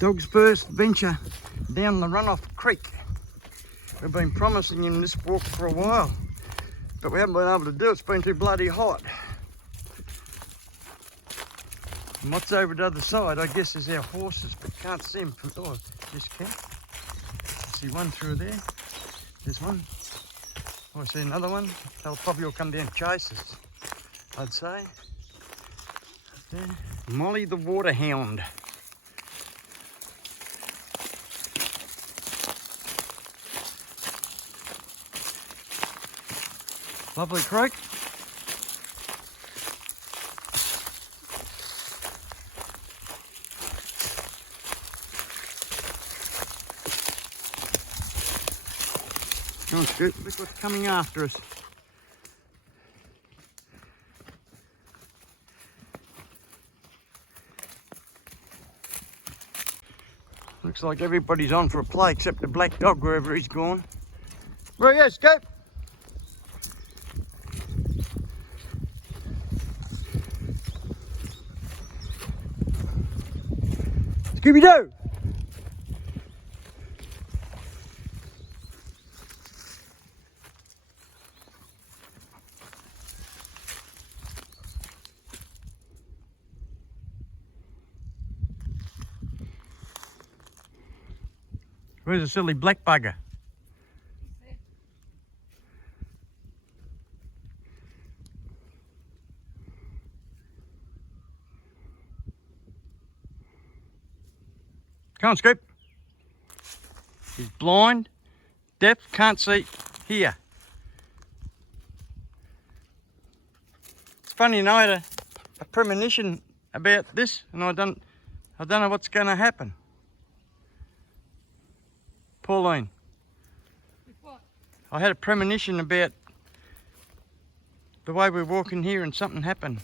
Dog's first venture down the runoff creek. We've been promising him this walk for a while, but we haven't been able to do it. It's been too bloody hot. And what's over the other side, I guess, is our horses, but can't see them from, oh, just can. See one through there. There's one. Oh, I see another one. They'll probably all come down and chase us, I'd say. There. Molly the water hound. Lovely creek. Oh, Scoot, look what's coming after us. Looks like everybody's on for a play except the black dog wherever he's gone. Where are you, Scoot? Scooby-Doo! Where's the silly black bugger? Come on, Scoop. He's blind, deaf, can't see, hear. It's funny, you know, I had a premonition about this, and I don't know what's going to happen. Pauline. What? I had a premonition about the way we're walking here and something happened.